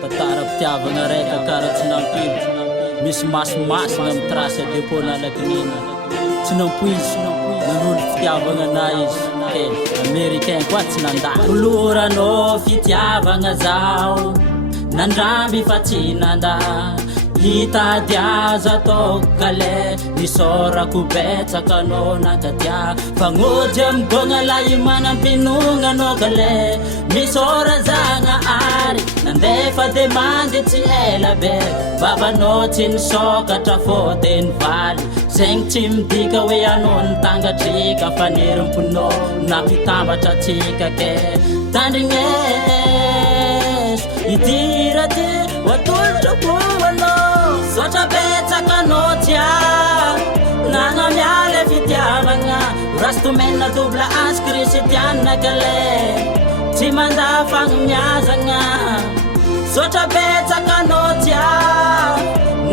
Tantara pitiavagna raika karaha tsy nampino. Misy masimasina amin'ny trasy depôna lakinina. Tsy nampoizy nanolo fitiavagna na izy. Ke américain koa tsy nandalo. Oloranao fitiavagna zao, nandramby fa tsy nanda. Hitady aza ataoko kale, nisorako betsaka anao nakatia. Fagnojy amigona la imanampinogna anao kale. Misora zagna ary, nandefa demandy tsy ela be. Vavanao tsy nisokatra fôteny valy. Zegny tsy midika hoe anao nitangatrika, fa niromponao nampitambatra tsika ke. Tandrigneso idira ty watolotrako anao. Sotra betsaka anao tia, nagnamiale fitiavagna. Rastomena double as kristiana kale, tsy manda fagnomiazagna. Sotra betsaka anao tia,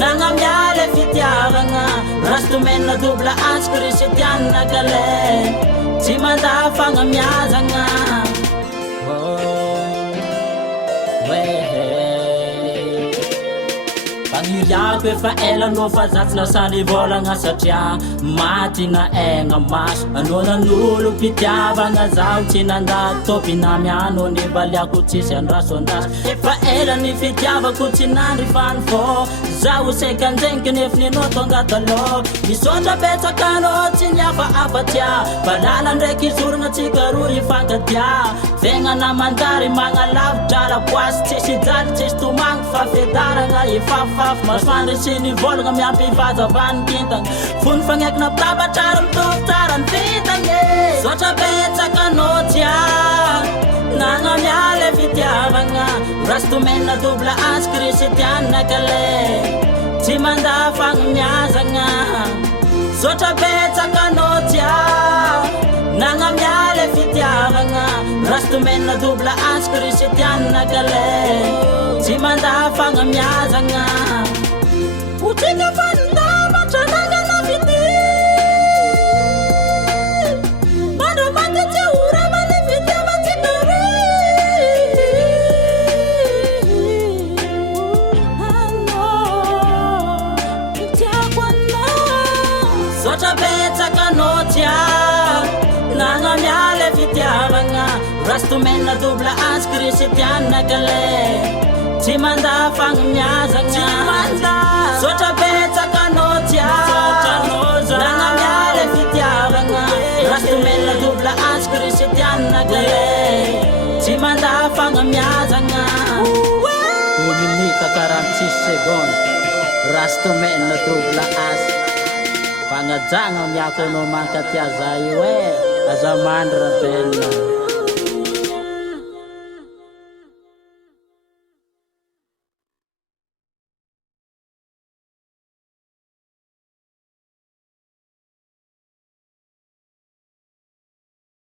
nagnamiale fitiavagna. Rastomena double as kristiana kale, tsy manda fagnomiazagna. Pagniryako efa ela anao fa zatsy lasany volagna satria maty na egna maso. Anao nanolo mpitiavagna zaho tsy nandalo, tômpinamiano nivaliako tsisy andrasoandraso. Efa ela ny fitiavako tsy nandry fany fô, zaho sekanjenky nefa ninao tonga talô. Misotra betsaka anao tsy niafahafatia, valala ndraiky izoragna tsika roa ifankatia. Vegnana mandary magnalavitra lapoasy, tsisy jaly tsisy tomagny fa fedaragna ifafafafy. Masoandry sy nivolagna miampy vazavany kintagna, fony fagnekina pitabatrara mitovy tsara ny fitagny. Sotra betsaka anao tia, nagnamiale fitiavagna. Rastomena double as kristiana kale, tsy manda fagnomiazagna. Sotra betsaka anao tia, nagnamiale fitiavagna. Rastomena double as kristiana kale, tsy manda fagnomiazagna. Utsika fandamatra nangana fiti, mandramanga tsy oramany fitiavatsika re. Anao fitiako anao. Sotra betsaka anao tia, nagnamiale fitiavagna. Rastomena double as kristiana kale, tsy manda fagnomiazagna. Sotra betsaka anao tia, nagnamiale fitiavagna. Rastomena double as kristiana kale, tsy manda fagnomiazagna. 1 minute 46 secondes. Rastomena double as fagnajagna miako anao mankatia zay io e. Aza mandra bella.